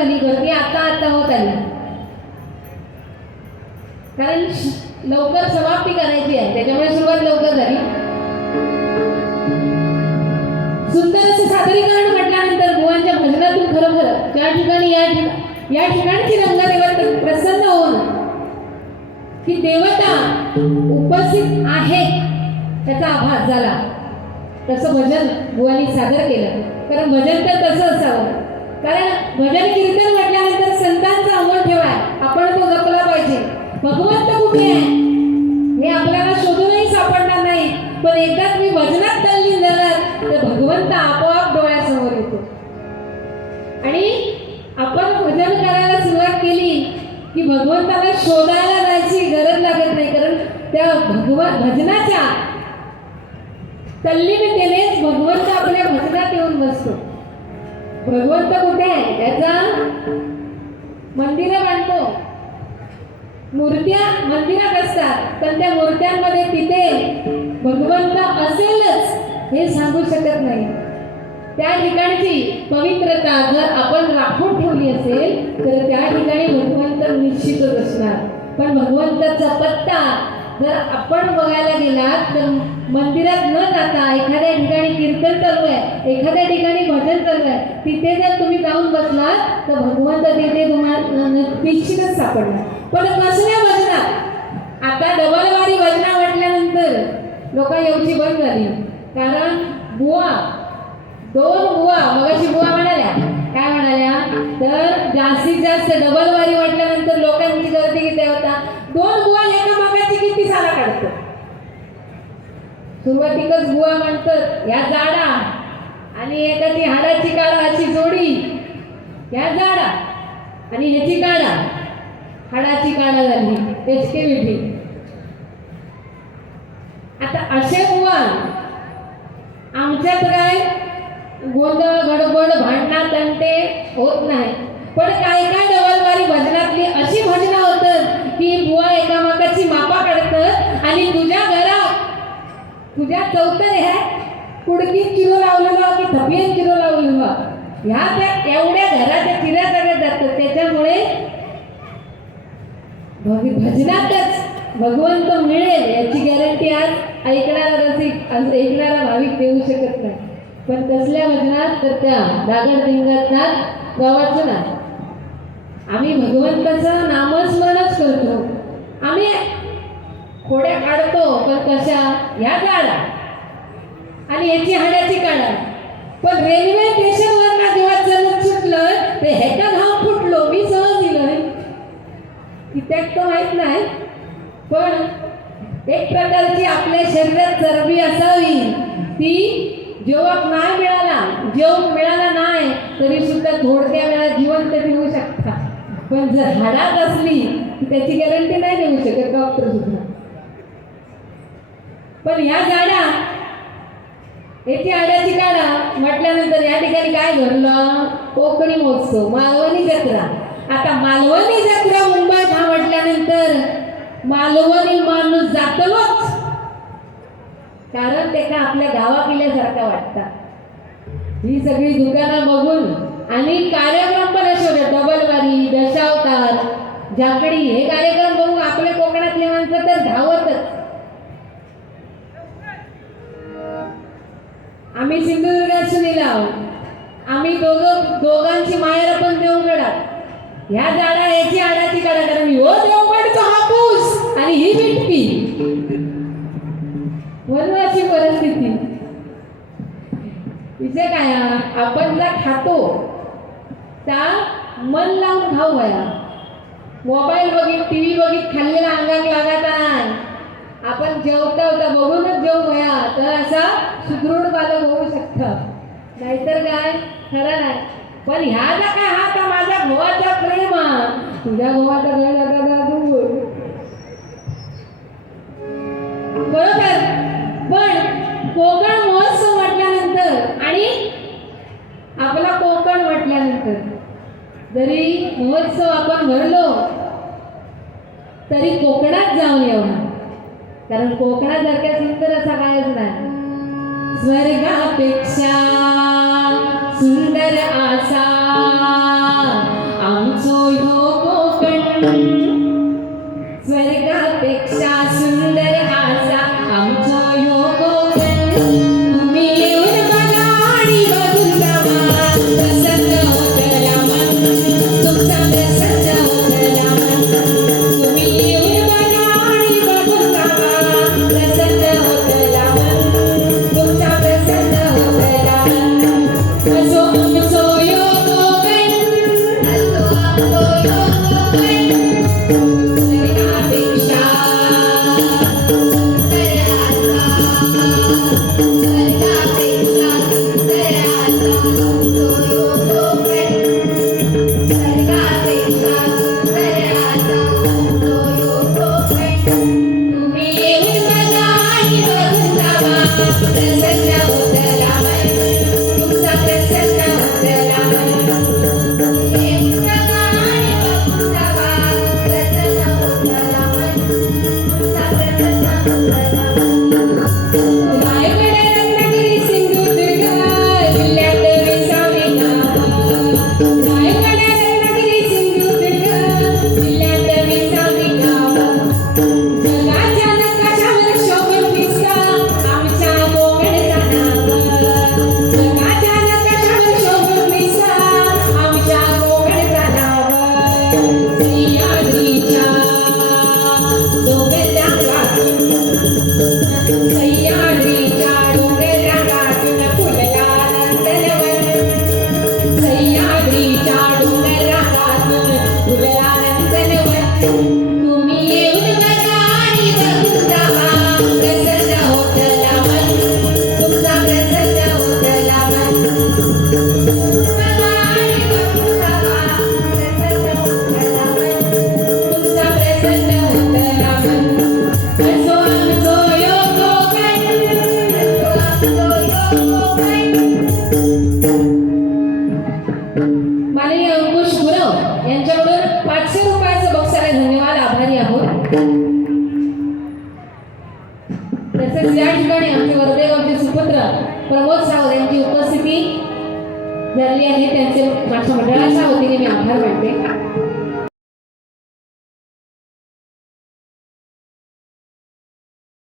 भरती आता आता होत आली कारण लवकर समाप्ती करायची आहे. त्याच्यामुळे सुरुवात लवकर झाली. सुंदर असं सादरीकरण म्हटल्यानंतर बुवांच्या भजनातून खरोखर त्या ठिकाणी या ठिकाणी या ठिकाणची रंगदेवता प्रसन्न होऊन की देवता उपस्थित आहे त्याचा आभास झाला. तसं भजन बुवांनी सादर केलं. कारण भजन तर तसं असावं. कारण भजन कीर्तन म्हटल्यानंतर संतांचा अमोल ठेवाय आपण तो जपला पाहिजे. भगवंत कुठे आहे? हे आपल्याला शोधूनही सापडणार नाही. पण एकदाच मी भजनात तल्ली झालात तर भगवंत आपोआप डोळ्यासमोर येतो. आणि आपण भजन करायला सुरुवात केली की भगवंताला शोधायला जायची गरज लागत नाही. कारण त्या भगवत भजनाच्या तल्लीनतेनेच भगवंत आपल्या भजनात येऊन बसतो. भगवंत कुठे आहे? त्याचा मंदिरं बांधतो. मूर्त्या मंदिरात असतात पण त्या मूर्त्यांमध्ये तिथे भगवंत असेलच हे सांगू शकत नाही. त्या ठिकाणची पवित्रता जर आपण राखून ठेवली असेल तर त्या ठिकाणी भगवंत निश्चितच असणार. पण भगवंताचा पत्ता जर आपण बघायला गेलात तर मंदिरात न जाता एखाद्या ठिकाणी कीर्तन चालू आहे एखाद्या ठिकाणी भजन चालू आहे तिथे जर तुम्ही जाऊन बसलात तर भगवंत तिथे तुम्हाला निश्चितच सापडणार. पण कसल्या भजनात? आता डबलवारी भजना म्हटल्यानंतर लोक येऊची बंद झाली. कारण बुवा दोन बुवा मगाशी बुवा म्हणाल्या काय म्हणाल्या? तर जास्तीत जास्त डबलवारी वाटल्यानंतर म्हटल्यानंतर लोकांची गर्दी किती होता दोन बुवा एका मगाची किती साला काढतो? सुरुवातीकच बुवा म्हणतात या जाडा. आणि एकाची हाडाची काढा अशी जोडी या जाडा. आणि ह्याची काढा हाडाची काढा झाली एचके विठी आता असे बुवा आमच्यात काय गोंधळ गडबड भांडणा तंटे होत नाही पण काय काय डबलवारी भजनातली अशी भजनं होतात की बुवा एकामेकाची मापा काढतात आणि तुझ्या घरात तुझ्या चौथं ह्या कुडकी किलो लावलेलं की थपियन चिरो लावलेलं ह्या त्या एवढ्या घराच्या चिऱ्या सगळ्या जातात. त्याच्यामुळे भजनातच भगवंत मिळेल याची गॅरंटी आज ऐकणारा रसिक ऐकणारा भाविक देऊ शकत नाही. पण कसल्या भजनात? तर त्या दागड दिंगात गावाचं ना आम्ही भगवंताचं नामस्मरणच करतो. आम्ही खोड्या काढतो पण कशा? ह्या काढा आणि याची हाडाची काढा पण रेल्वे स्टेशनवर जेव्हा चलत सुटलं ते ह्याच्या धाव फुटलो मी सहज दिलं की तर माहीत नाही. पण एक प्रकारची आपल्या शरीरात चरबी असावी. ती जेव्हा नाही मिळाला जेवण मिळाला नाही तरी सुद्धा थोडक्या वेळा जिवंत ठेवू शकता पण जर हाडात असली तर त्याची गॅरंटी नाही देऊ शकत डॉक्टर सुद्धा. पण ह्या झाडा याची आड्याची काढा म्हटल्यानंतर या ठिकाणी काय घडलं? कोकणी महोत्सव मालवणी जत्रा. आता मालवणी जत्रा मुंबईत हा म्हटल्यानंतर मालवणी माणूस जातलोच कारण ते का आपल्या गावा पिल्यासारखा वाटतात ही सगळी दुकानं बघून आणि कार्यक्रम पण असे होते डबलवारी दशावतार झाकडी हे कार्यक्रम बघून आपल्या कोकणातले माणसं तर धावत आम्ही सिंधुदुर्गात सुनीला आहोत आम्ही दोघं दोघांची माहेर पण देवगडात ह्या झाडा याची आडाची काढा कारण हो देवगडचा हापूस आणि ही बिटकी वनवाची परिस्थिती. विषय काय आपण ज्या खातो. त्या मन लावून खाऊ वया मोबाईल बघित टी व्ही बघित खाल्लेला अंगात लागत नाही. आपण जेवता होता बघूनच जेवू तर असा सुदृढ बालक होऊ शकतं. नाहीतर काय? खरं नाही. पण ह्या ज्या काय? हा तर माझ्या गोवाचा प्रेम तुझ्या गोवाचा घर जाता का दूर. बरोबर. पण कोकण महोत्सव म्हटल्यानंतर आणि आपला कोकण म्हटल्यानंतर जरी महोत्सव आपण भरलो तरी कोकणात जाऊन येऊ कारण कोकणासारख्या सुंदर असा कायच नाही स्वर्गापेक्षा सुंदर आसा. Look at. तसेच या ठिकाणी आमचे वर्धेगावचे सुपुत्र प्रमोद सावंत यांची उपस्थिती झाली आहे. त्यांचे माझ्या मंडळाच्या वतीने मी आभार मानते.